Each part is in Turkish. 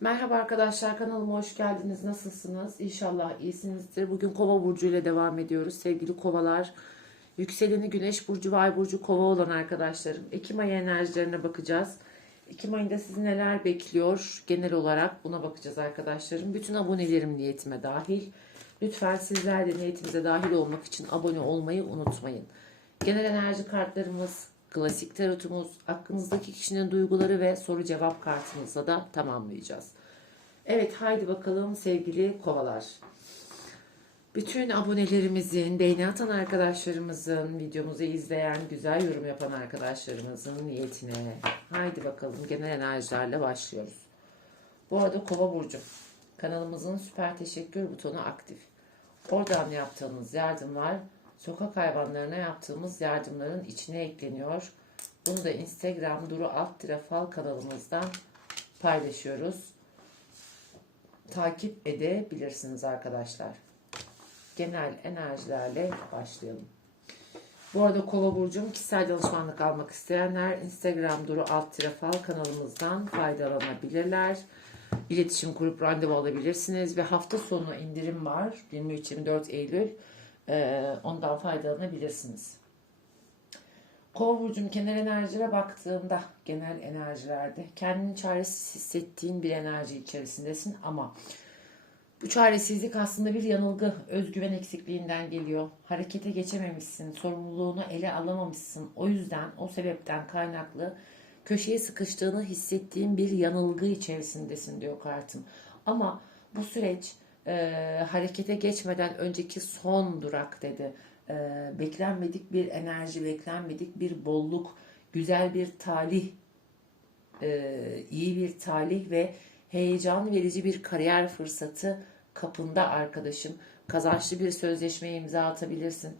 Merhaba arkadaşlar kanalıma hoş geldiniz. Nasılsınız? İnşallah iyisinizdir. Bugün Kova burcu ile devam ediyoruz. Sevgili Kovalar, yükseleni Güneş burcu ve Ay burcu Kova olan arkadaşlarım. Ekim ayı enerjilerine bakacağız. Ekim ayında sizi neler bekliyor? Genel olarak buna bakacağız arkadaşlarım. Bütün abonelerim niyetime dahil. Lütfen sizler de niyetimize dahil olmak için abone olmayı unutmayın. Genel enerji kartlarımız, klasik tarotumuz, aklınızdaki kişinin duyguları ve soru cevap kartımızla da tamamlayacağız. Evet haydi bakalım sevgili kovalar. Bütün abonelerimizin, beğeni atan arkadaşlarımızın, videomuzu izleyen, güzel yorum yapan arkadaşlarımızın niyetine. Haydi bakalım genel enerjilerle başlıyoruz. Bu arada Kova Burcu. Kanalımızın süper teşekkür butonu aktif. Oradan yaptığımız yardımlar sokak hayvanlarına yaptığımız yardımların içine ekleniyor. Bunu da Instagram Duru Alt Fal kanalımızdan paylaşıyoruz. Takip edebilirsiniz arkadaşlar. Genel enerjilerle başlayalım. Bu arada Kova Burcu'm kişisel danışmanlık almak isteyenler Instagram Duru Alt Fal kanalımızdan faydalanabilirler. İletişim kurup randevu alabilirsiniz ve hafta sonu indirim var 23-24 Eylül ee, ondan faydalanabilirsiniz. Kova burcum kenar enerjilere baktığımda genel enerjilerde kendini çaresiz hissettiğin bir enerji içerisindesin ama bu çaresizlik aslında bir yanılgı, özgüven eksikliğinden geliyor. Harekete geçememişsin, sorumluluğunu ele alamamışsın. O yüzden, o sebepten kaynaklı köşeye sıkıştığını hissettiğin bir yanılgı içerisindesin diyor kartım. Ama bu süreç e, harekete geçmeden önceki son durak dedi. E, beklenmedik bir enerji, beklenmedik bir bolluk, güzel bir talih, e, iyi bir talih ve heyecan verici bir kariyer fırsatı kapında arkadaşım. Kazançlı bir sözleşmeye imza atabilirsin.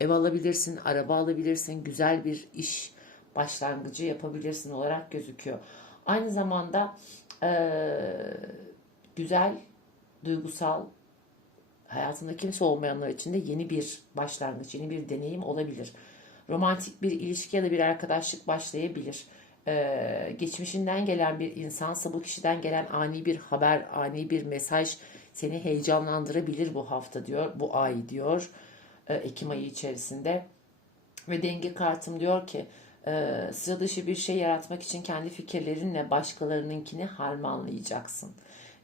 Ev alabilirsin, araba alabilirsin, güzel bir iş başlangıcı yapabilirsin olarak gözüküyor. Aynı zamanda e, güzel duygusal hayatında kimse olmayanlar için de yeni bir başlangıç, yeni bir deneyim olabilir. Romantik bir ilişki ya da bir arkadaşlık başlayabilir. Ee, geçmişinden gelen bir insansa bu kişiden gelen ani bir haber, ani bir mesaj seni heyecanlandırabilir bu hafta diyor, bu ay diyor. Ee, Ekim ayı içerisinde. Ve denge kartım diyor ki e, sıra dışı bir şey yaratmak için kendi fikirlerinle başkalarınınkini harmanlayacaksın.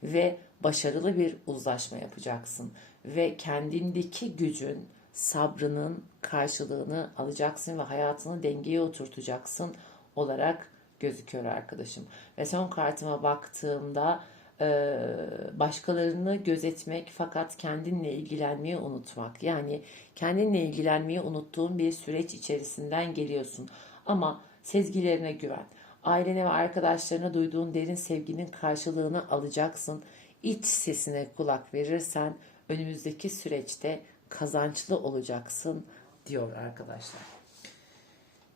Ve başarılı bir uzlaşma yapacaksın ve kendindeki gücün, sabrının karşılığını alacaksın ve hayatını dengeye oturtacaksın olarak gözüküyor arkadaşım. Ve son kartıma baktığımda e, başkalarını gözetmek fakat kendinle ilgilenmeyi unutmak. Yani kendinle ilgilenmeyi unuttuğun bir süreç içerisinden geliyorsun. Ama sezgilerine güven. Ailene ve arkadaşlarına duyduğun derin sevginin karşılığını alacaksın iç sesine kulak verirsen önümüzdeki süreçte kazançlı olacaksın diyor arkadaşlar.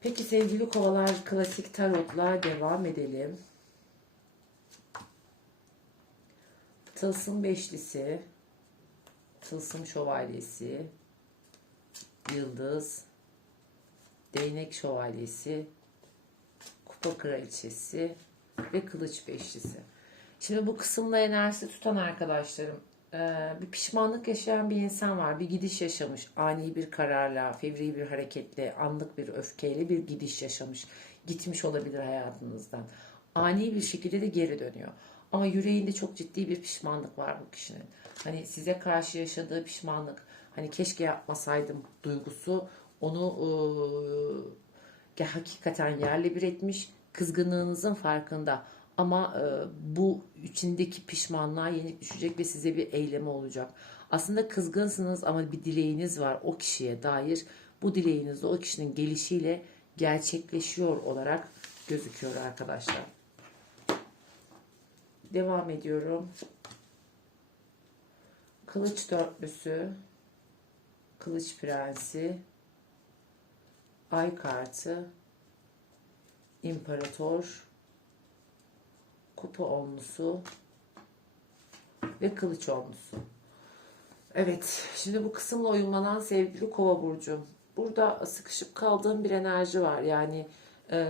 Peki sevgili kovalar klasik tarotla devam edelim. Tılsım beşlisi, tılsım şövalyesi, yıldız, değnek şövalyesi, kupa kraliçesi ve kılıç beşlisi. Şimdi bu kısımda enerjisi tutan arkadaşlarım bir pişmanlık yaşayan bir insan var. Bir gidiş yaşamış. Ani bir kararla, fevri bir hareketle, anlık bir öfkeyle bir gidiş yaşamış. Gitmiş olabilir hayatınızdan. Ani bir şekilde de geri dönüyor. Ama yüreğinde çok ciddi bir pişmanlık var bu kişinin. Hani size karşı yaşadığı pişmanlık, hani keşke yapmasaydım duygusu onu e, hakikaten yerle bir etmiş. Kızgınlığınızın farkında ama e, bu içindeki pişmanlığa yenik düşecek ve size bir eylemi olacak. Aslında kızgınsınız ama bir dileğiniz var o kişiye dair. Bu dileğiniz de o kişinin gelişiyle gerçekleşiyor olarak gözüküyor arkadaşlar. Devam ediyorum. Kılıç dörtlüsü, kılıç prensi, ay kartı, imparator, kupa onlusu ve kılıç onlusu. Evet, şimdi bu kısımla uyumlanan sevgili kova burcu. Burada sıkışıp kaldığım bir enerji var. Yani e,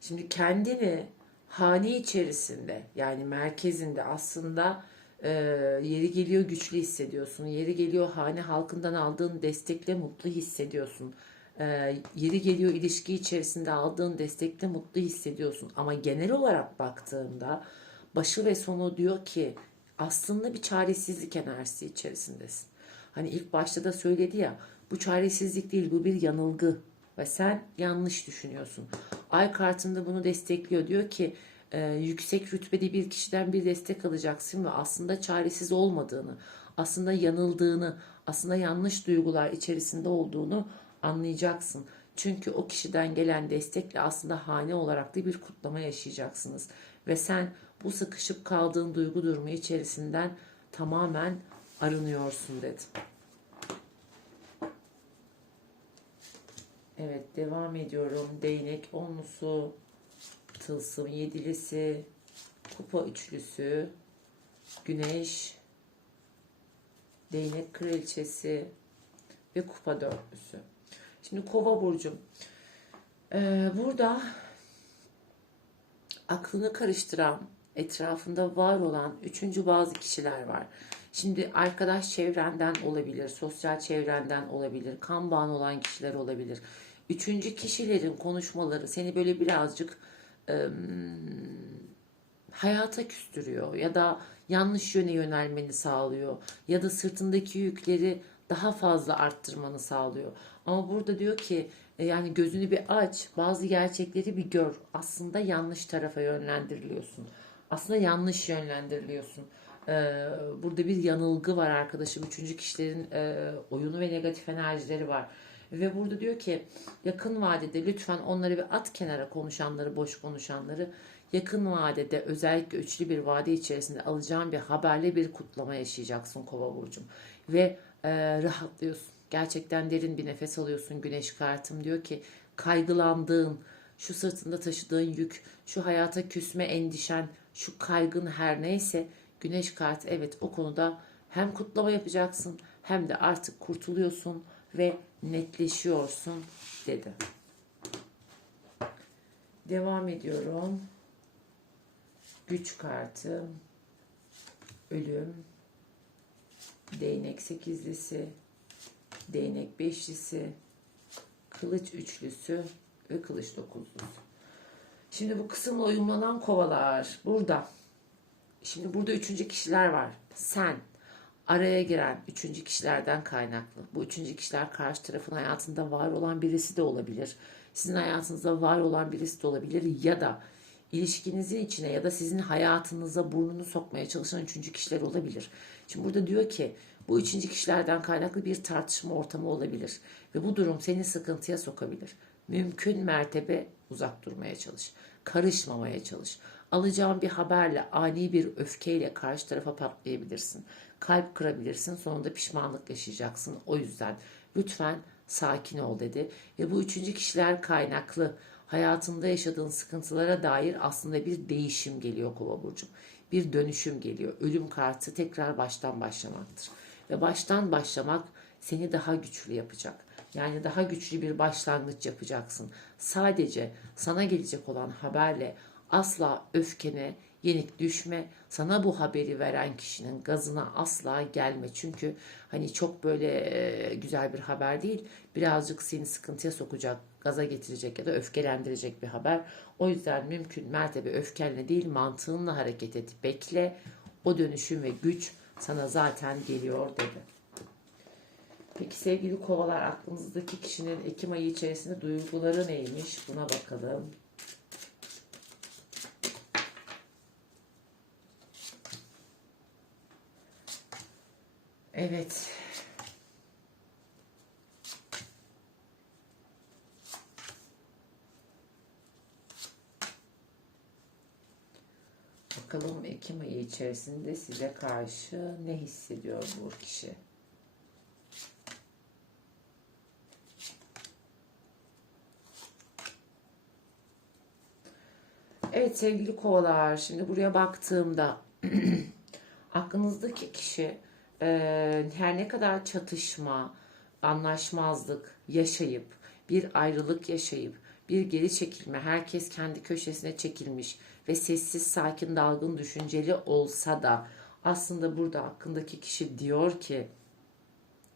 şimdi kendini hane içerisinde yani merkezinde aslında e, yeri geliyor güçlü hissediyorsun. Yeri geliyor hane halkından aldığın destekle mutlu hissediyorsun. E, yeri geliyor ilişki içerisinde aldığın destekle mutlu hissediyorsun. Ama genel olarak baktığında başı ve sonu diyor ki aslında bir çaresizlik enerjisi içerisindesin. Hani ilk başta da söyledi ya bu çaresizlik değil bu bir yanılgı ve sen yanlış düşünüyorsun. Ay kartında bunu destekliyor diyor ki e, yüksek rütbeli bir kişiden bir destek alacaksın ve aslında çaresiz olmadığını, aslında yanıldığını, aslında yanlış duygular içerisinde olduğunu anlayacaksın. Çünkü o kişiden gelen destekle aslında hane olarak da bir kutlama yaşayacaksınız. Ve sen bu sıkışıp kaldığın duygu durumu içerisinden tamamen arınıyorsun dedi. Evet devam ediyorum. Değnek onlusu, tılsım yedilisi, kupa üçlüsü, güneş, değnek kraliçesi ve kupa dörtlüsü. Şimdi kova burcum. Ee, burada aklını karıştıran, etrafında var olan üçüncü bazı kişiler var. Şimdi arkadaş çevrenden olabilir, sosyal çevrenden olabilir, kan bağın olan kişiler olabilir. Üçüncü kişilerin konuşmaları seni böyle birazcık e, hayata küstürüyor ya da yanlış yöne yönelmeni sağlıyor ya da sırtındaki yükleri daha fazla arttırmanı sağlıyor. Ama burada diyor ki e, yani gözünü bir aç, bazı gerçekleri bir gör. Aslında yanlış tarafa yönlendiriliyorsun. Aslında yanlış yönlendiriliyorsun. Ee, burada bir yanılgı var arkadaşım. Üçüncü kişilerin e, oyunu ve negatif enerjileri var. Ve burada diyor ki yakın vadede lütfen onları bir at kenara konuşanları, boş konuşanları yakın vadede özellikle üçlü bir vade içerisinde alacağın bir haberle bir kutlama yaşayacaksın kova burcum. Ve e, rahatlıyorsun. Gerçekten derin bir nefes alıyorsun. Güneş kartım diyor ki kaygılandığın, şu sırtında taşıdığın yük, şu hayata küsme endişen, şu kaygın her neyse güneş kartı evet o konuda hem kutlama yapacaksın hem de artık kurtuluyorsun ve netleşiyorsun dedi. Devam ediyorum. Güç kartı, ölüm, değnek sekizlisi, değnek beşlisi, kılıç üçlüsü ve kılıç dokuzlusu. Şimdi bu kısımla uyumlanan kovalar burada. Şimdi burada üçüncü kişiler var. Sen, araya giren üçüncü kişilerden kaynaklı. Bu üçüncü kişiler karşı tarafın hayatında var olan birisi de olabilir. Sizin hayatınızda var olan birisi de olabilir ya da ilişkinizin içine ya da sizin hayatınıza burnunu sokmaya çalışan üçüncü kişiler olabilir. Şimdi burada diyor ki bu üçüncü kişilerden kaynaklı bir tartışma ortamı olabilir ve bu durum seni sıkıntıya sokabilir. Mümkün mertebe uzak durmaya çalış. Karışmamaya çalış. Alacağın bir haberle, ani bir öfkeyle karşı tarafa patlayabilirsin. Kalp kırabilirsin, sonunda pişmanlık yaşayacaksın. O yüzden lütfen sakin ol dedi. Ve bu üçüncü kişiler kaynaklı hayatında yaşadığın sıkıntılara dair aslında bir değişim geliyor Kova burcum. Bir dönüşüm geliyor. Ölüm kartı tekrar baştan başlamaktır. Ve baştan başlamak seni daha güçlü yapacak. Yani daha güçlü bir başlangıç yapacaksın. Sadece sana gelecek olan haberle asla öfkene yenik düşme. Sana bu haberi veren kişinin gazına asla gelme. Çünkü hani çok böyle e, güzel bir haber değil. Birazcık seni sıkıntıya sokacak, gaza getirecek ya da öfkelendirecek bir haber. O yüzden mümkün mertebe öfkenle değil mantığınla hareket et. Bekle. O dönüşüm ve güç sana zaten geliyor dedi. Peki sevgili kovalar aklınızdaki kişinin Ekim ayı içerisinde duyguları neymiş? Buna bakalım. Evet. Bakalım Ekim ayı içerisinde size karşı ne hissediyor bu kişi? Evet sevgili kovalar şimdi buraya baktığımda aklınızdaki kişi e, her ne kadar çatışma, anlaşmazlık yaşayıp bir ayrılık yaşayıp bir geri çekilme herkes kendi köşesine çekilmiş ve sessiz, sakin, dalgın, düşünceli olsa da aslında burada hakkındaki kişi diyor ki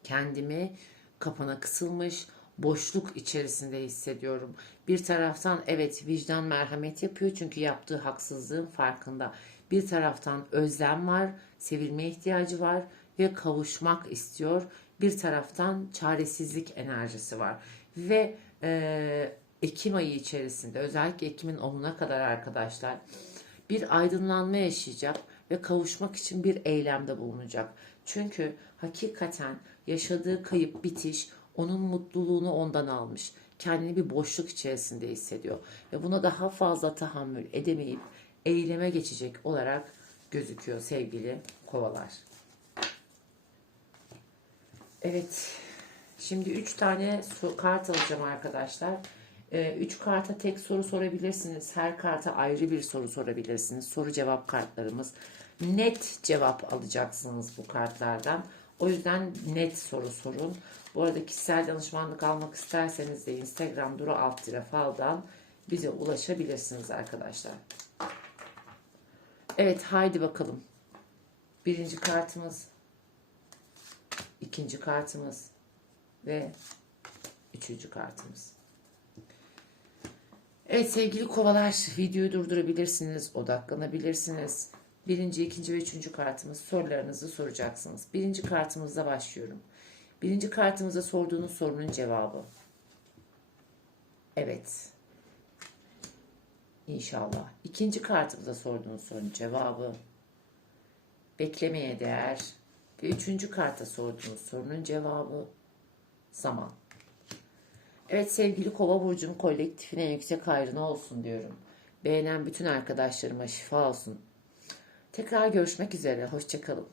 kendimi kapana kısılmış, boşluk içerisinde hissediyorum. Bir taraftan evet vicdan merhamet yapıyor çünkü yaptığı haksızlığın farkında. Bir taraftan özlem var, sevilme ihtiyacı var ve kavuşmak istiyor. Bir taraftan çaresizlik enerjisi var. Ve e, Ekim ayı içerisinde özellikle Ekim'in 10'una kadar arkadaşlar bir aydınlanma yaşayacak ve kavuşmak için bir eylemde bulunacak. Çünkü hakikaten yaşadığı kayıp bitiş onun mutluluğunu ondan almış. Kendini bir boşluk içerisinde hissediyor ve buna daha fazla tahammül edemeyip eyleme geçecek olarak gözüküyor sevgili kovalar. Evet. Şimdi 3 tane kart alacağım arkadaşlar. 3 karta tek soru sorabilirsiniz. Her karta ayrı bir soru sorabilirsiniz. Soru cevap kartlarımız. Net cevap alacaksınız bu kartlardan. O yüzden net soru sorun. Bu arada kişisel danışmanlık almak isterseniz de Instagram duru alt faldan bize ulaşabilirsiniz arkadaşlar. Evet haydi bakalım. Birinci kartımız, ikinci kartımız ve üçüncü kartımız. Evet sevgili kovalar videoyu durdurabilirsiniz, odaklanabilirsiniz. Birinci, ikinci ve üçüncü kartımız sorularınızı soracaksınız. Birinci kartımızla başlıyorum. Birinci kartımıza sorduğunuz sorunun cevabı. Evet. İnşallah. İkinci kartımıza sorduğunuz sorunun cevabı. Beklemeye değer. Ve üçüncü karta sorduğunuz sorunun cevabı. Zaman. Evet sevgili kova burcum kolektifine yüksek hayrına olsun diyorum. Beğenen bütün arkadaşlarıma şifa olsun. Tekrar görüşmek üzere. Hoşçakalın.